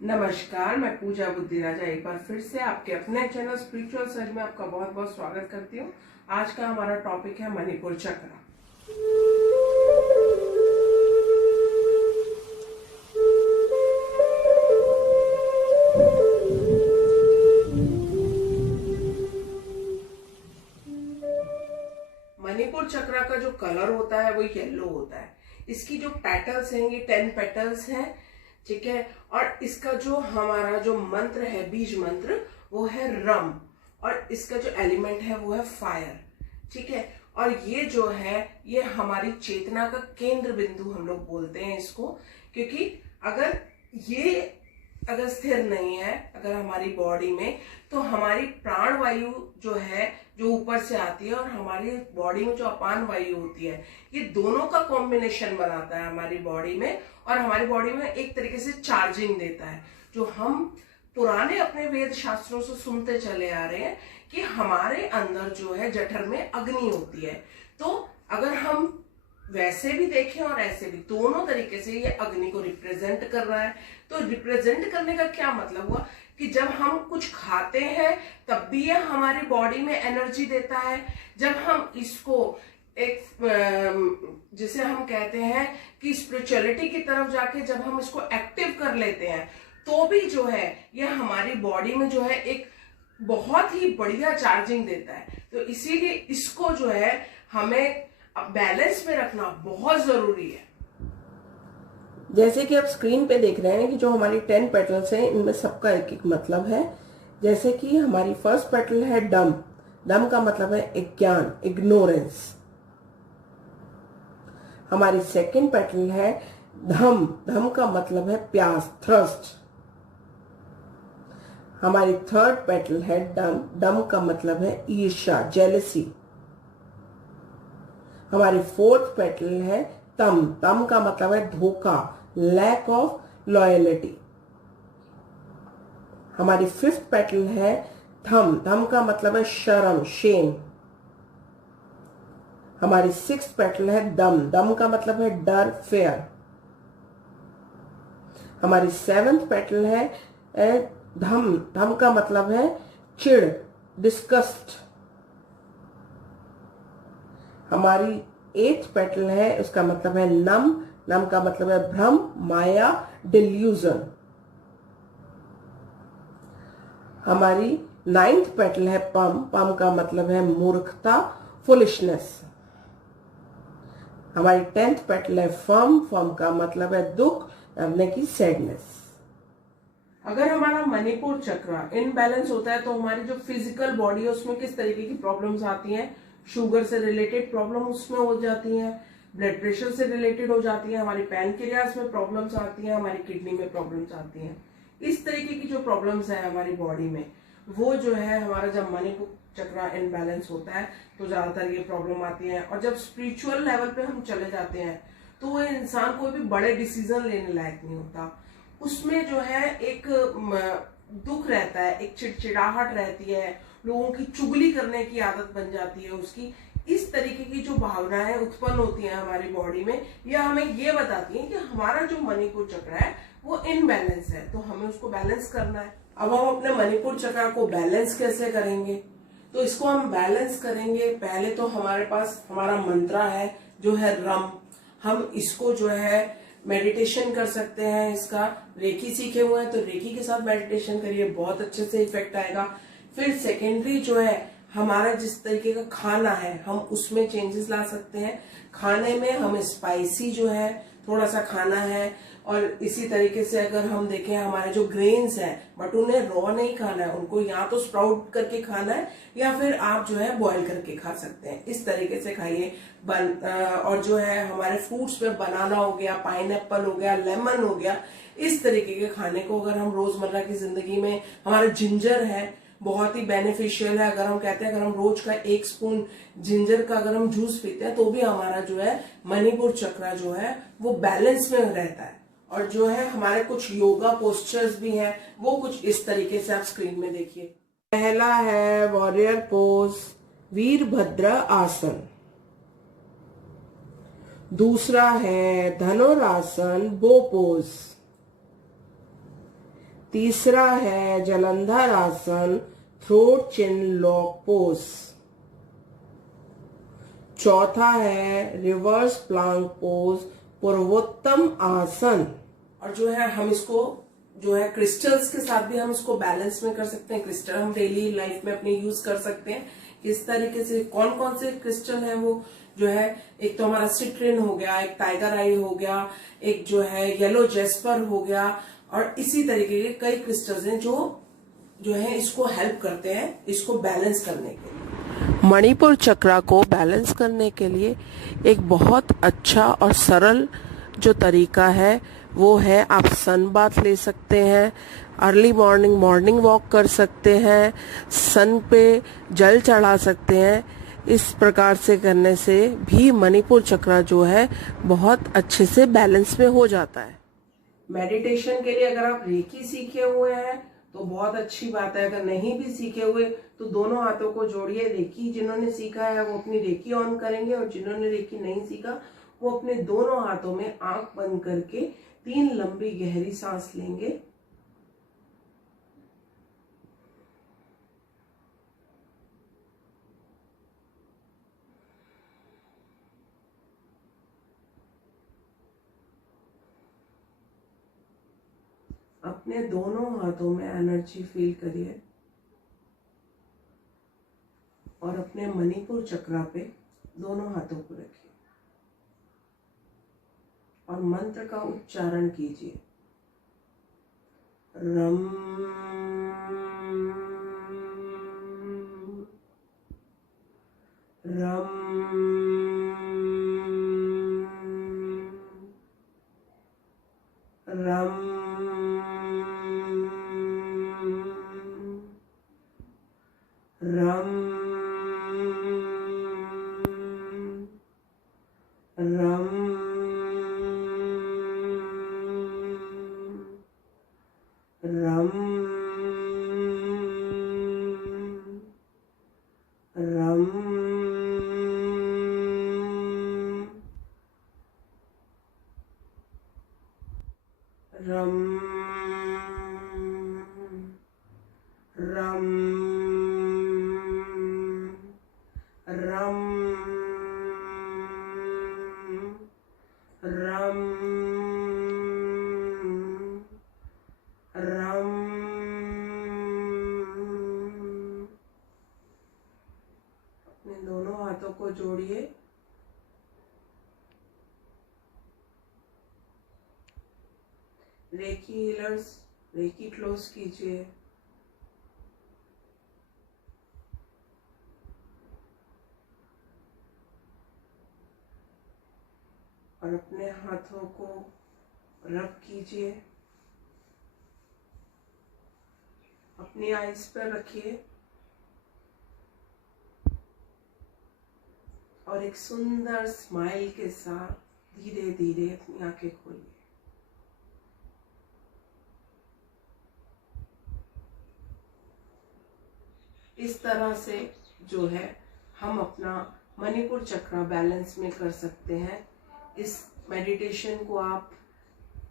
नमस्कार, मैं पूजा बुद्धिराजा एक बार फिर से आपके अपने चैनल स्पिरिचुअल सर्च में आपका बहुत बहुत स्वागत करती हूँ। आज का हमारा टॉपिक है मणिपुर चक्र। मणिपुर चक्र का जो कलर होता है वो येलो होता है। इसकी जो पेटल्स हैं ये 10 पेटल्स हैं, ठीक है। और इसका जो हमारा जो मंत्र है, बीज मंत्र, वो है रम। और इसका जो एलिमेंट है वो है फायर, ठीक है। और ये जो है ये हमारी चेतना का केंद्र बिंदु हम लोग बोलते हैं इसको, क्योंकि अगर ये स्थिर नहीं है अगर हमारी बॉडी में, तो हमारी प्राण वायु जो है जो ऊपर से आती है और हमारी बॉडी में जो अपान वायु होती है, ये दोनों का कॉम्बिनेशन बनाता है हमारी बॉडी में, और हमारी बॉडी में एक तरीके से चार्जिंग देता है। जो हम पुराने अपने वेद शास्त्रों से सुनते चले आ रहे हैं कि हमारे अंदर जो है जठर में अग्नि होती है। तो अगर हम वैसे भी देखें और ऐसे भी, दोनों तरीके से ये अग्नि को रिप्रेजेंट कर रहा है। तो रिप्रेजेंट करने का क्या मतलब हुआ कि जब हम कुछ खाते हैं तब भी ये हमारी बॉडी में एनर्जी देता है। जब हम इसको एक जिसे हम कहते हैं कि स्पिरिचुअलिटी की तरफ जाके जब हम इसको एक्टिव कर लेते हैं, तो भी जो है ये हमारी बॉडी में जो है एक बहुत ही बढ़िया चार्जिंग देता है। तो इसीलिए इसको जो है हमें बैलेंस में रखना बहुत जरूरी है। जैसे कि आप स्क्रीन पे देख रहे हैं कि जो हमारी 10 पेटल्स हैं, इनमें सबका एक एक मतलब है। जैसे कि हमारी फर्स्ट पेटल है डम। डम का मतलब है अज्ञान, इग्नोरेंस। हमारी सेकंड पेटल है धम। धम का मतलब है प्यास, थ्रस्ट। हमारी थर्ड पेटल है डम। डम का मतलब है ईर्ष्या, जेलसी। हमारी फोर्थ पेटल है तम। तम का मतलब है धोखा, लैक ऑफ लॉयलिटी। हमारी फिफ्थ पेटल है थम। थम का मतलब है शर्म, शेम। हमारी सिक्स्थ पेटल है दम। दम का मतलब है डर, फेयर। हमारी सेवंथ पेटल है धम। धम का मतलब है चिड़, डिस्कस्ट। हमारी एथ पेटल है, उसका मतलब है नम। नम का मतलब है भ्रम, माया, डिल्यूजन। हमारी नाइन्थ पेटल है पम। पम का मतलब है मूर्खता, फुलिशनेस। हमारी 10th पेटल है फम। फम का मतलब है दुख, यानी कि सैडनेस। अगर हमारा मणिपुर चक्र इनबैलेंस होता है तो हमारी जो फिजिकल बॉडी है उसमें किस तरीके की प्रॉब्लम्स आती हैं। शुगर से रिलेटेड प्रॉब्लम उसमें हो जाती है, ब्लड प्रेशर से रिलेटेड हो जाती है, हमारी पैनक्रियास में प्रॉब्लम्स आती हैं, हमारी किडनी में प्रॉब्लम्स आती हैं। इस तरीके की जो प्रॉब्लम्स है हमारी बॉडी में, वो जो है हमारा जब मणिपुर चक्र इनबैलेंस होता है तो ज्यादातर ये प्रॉब्लम आती है। और जब स्पिरिचुअल लेवल पे हम चले जाते हैं तो वो इंसान कोई भी बड़े डिसीजन लेने लायक नहीं होता। उसमें जो है एक दुख रहता है, एक चिड़चिड़ाहट रहती है, लोगों की चुगली करने की आदत बन जाती है उसकी। इस तरीके की जो भावनाएं उत्पन्न होती हैं हमारी बॉडी में, यह हमें ये बताती हैं कि हमारा जो मणिपुर चक्र है वो इनबैलेंस है, तो हमें उसको बैलेंस करना है। अब हम अपने मणिपुर चक्र को बैलेंस कैसे करेंगे? तो इसको हम बैलेंस करेंगे, पहले तो हमारे पास हमारा मंत्र है जो है रम। हम इसको जो है मेडिटेशन कर सकते हैं। इसका रेकी सीखे हुए हैं तो रेकी के साथ मेडिटेशन करिए, बहुत अच्छे से इफेक्ट आएगा। फिर सेकेंडरी जो है हमारा जिस तरीके का खाना है हम उसमें चेंजेस ला सकते हैं। खाने में हम स्पाइसी जो है थोड़ा सा खाना है, और इसी तरीके से अगर हम देखें हमारे जो ग्रेन्स हैं, बट उन्हें रॉ नहीं खाना है, उनको या तो स्प्राउट करके खाना है या फिर आप जो है बॉईल करके खा सकते हैं। इस तरीके से खाइए। और जो है हमारे फ्रूट्स में बनाना हो गया, पाइनएप्पल हो गया, लेमन हो गया, इस तरीके के खाने को अगर हम रोजमर्रा की जिंदगी में, हमारा जिंजर है बहुत ही बेनिफिशियल है। अगर हम कहते हैं अगर हम रोज का 1 स्पून जिंजर का अगर हम जूस पीते हैं तो भी हमारा जो है मणिपुर चक्र जो है वो बैलेंस में रहता है। और जो है हमारे कुछ योगा पोस्चर्स भी हैं, वो कुछ इस तरीके से आप स्क्रीन में देखिए। पहला है वॉरियर पोज, वीरभद्र आसन। दूसरा है धनुरासन, बो पोज। तीसरा है जलंधर आसन, थ्रोट चिन लॉक पोज। चौथा है रिवर्स प्लांक पोज, पूर्वोत्तम आसन। और जो है हम इसको जो है क्रिस्टल्स के साथ भी हम इसको बैलेंस में कर सकते हैं। क्रिस्टल हम डेली लाइफ में अपने यूज कर सकते हैं। किस तरीके से, कौन कौन से क्रिस्टल है वो जो है, एक तो हमारा सिट्रिन हो गया, एक टाइगर आई हो गया, एक जो है येलो जेस्पर हो गया, और इसी तरीके के कई क्रिस्टल्स हैं जो है इसको हेल्प करते हैं इसको बैलेंस करने के लिए। मणिपुर चक्र को बैलेंस करने के लिए एक बहुत अच्छा और सरल जो तरीका है वो है, आप सन बाथ ले सकते हैं, अर्ली मॉर्निंग वॉक कर सकते हैं, सन पे जल चढ़ा सकते हैं। इस प्रकार से करने से भी मणिपुर चक्र जो है बहुत अच्छे से बैलेंस में हो जाता है। मेडिटेशन के लिए अगर आप रेकी सीखे हुए हैं तो बहुत अच्छी बात है। अगर नहीं भी सीखे हुए तो दोनों हाथों को जोड़िए। रेकी जिन्होंने सीखा है वो अपनी रेकी ऑन करेंगे, और जिन्होंने रेकी नहीं सीखा वो अपने दोनों हाथों में आंख बंद करके 3 लंबी गहरी सांस लेंगे। अपने दोनों हाथों में एनर्जी फील करिए और अपने मणिपुर चक्र पे दोनों हाथों को रखिए और मंत्र का उच्चारण कीजिए। रम रम रम रम रम रम रम रम रम रम रम रम अपने दोनों हाथों को जोड़िए। रेकी हीलर्स, रेकी क्लोज कीजिए। और अपने हाथों को रब कीजिए, अपनी आईज पर रखिए और एक सुंदर स्माइल के साथ धीरे धीरे अपनी आंखें खोलिए। इस तरह से जो है हम अपना मणिपुर चक्र बैलेंस में कर सकते हैं। इस मेडिटेशन को आप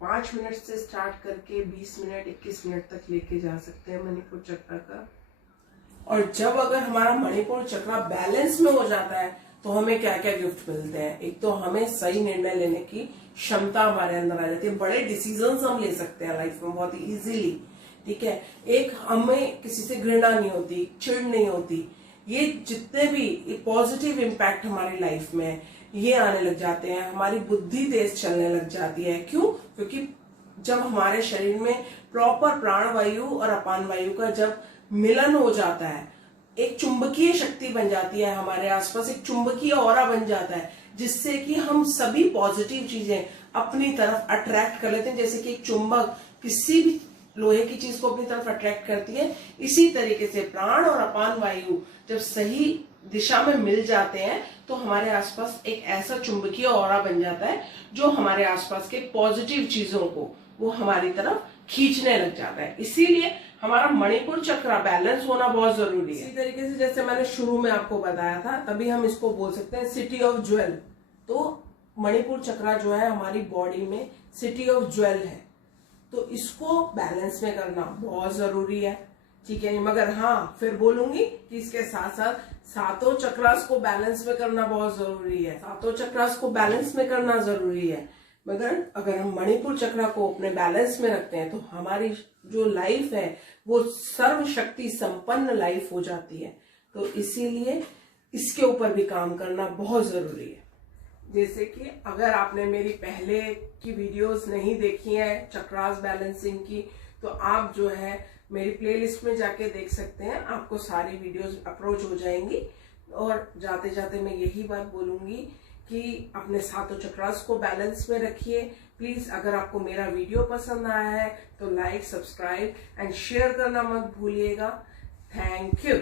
5 मिनट से स्टार्ट करके 20 मिनट 21 मिनट तक लेके जा सकते हैं मणिपुर चक्र का। और जब अगर हमारा मणिपुर चक्र बैलेंस में हो जाता है तो हमें क्या क्या गिफ्ट मिलते हैं। एक तो हमें सही निर्णय लेने की क्षमता हमारे अंदर आ जाती है, बड़े डिसीजंस हम ले सकते हैं लाइफ में बहुत इजीली, ठीक है। एक हमें किसी से घृणा नहीं होती, चिढ़ नहीं होती। ये जितने भी पॉजिटिव इम्पैक्ट हमारी लाइफ में ये आने लग जाते हैं। हमारी बुद्धि तेज चलने लग जाती है। क्यों? क्योंकि जब हमारे शरीर में प्रॉपर प्राण वायु और अपान वायु का जब मिलन हो जाता है, एक चुंबकीय शक्ति बन जाती है हमारे आसपास, एक चुंबकीय ऑरा बन जाता है, जिससे कि हम सभी पॉजिटिव चीजें अपनी तरफ अट्रैक्ट कर लेते हैं। जैसे कि एक चुंबक किसी भी लोहे की चीज को अपनी तरफ अट्रैक्ट करती है, इसी तरीके से प्राण और अपान वायु जब सही दिशा में मिल जाते हैं तो हमारे आसपास एक ऐसा चुंबकीय ऑरा बन जाता है जो हमारे आसपास के पॉजिटिव चीजों को वो हमारी तरफ खींचने लग जाता है। इसीलिए हमारा मणिपुर चक्र बैलेंस होना बहुत जरूरी है। इसी तरीके से जैसे मैंने शुरू में आपको बताया था, तभी हम इसको बोल सकते हैं सिटी ऑफ ज्वेल। तो मणिपुर चक्र जो है हमारी बॉडी में सिटी ऑफ ज्वेल है। तो इसको बैलेंस में करना बहुत जरूरी है, ठीक है। मगर हाँ, फिर बोलूंगी कि इसके साथ साथ सातों चक्रास को बैलेंस में करना बहुत जरूरी है, सातों चक्रास को बैलेंस में करना जरूरी है। मगर अगर हम मणिपुर चक्रा को अपने बैलेंस में रखते हैं तो हमारी जो लाइफ है वो सर्वशक्ति संपन्न लाइफ हो जाती है। तो इसीलिए इसके ऊपर भी काम करना बहुत जरूरी है। जैसे कि अगर आपने मेरी पहले की वीडियोस नहीं देखी है चक्रास बैलेंसिंग की, तो आप जो है मेरी प्लेलिस्ट में जाके देख सकते हैं, आपको सारी वीडियोस अप्रोच हो जाएंगी। और जाते जाते मैं यही बात बोलूंगी कि अपने सातों चक्रास को बैलेंस में रखिए। प्लीज अगर आपको मेरा वीडियो पसंद आया है तो लाइक, सब्सक्राइब एंड शेयर करना मत भूलिएगा। Thank you.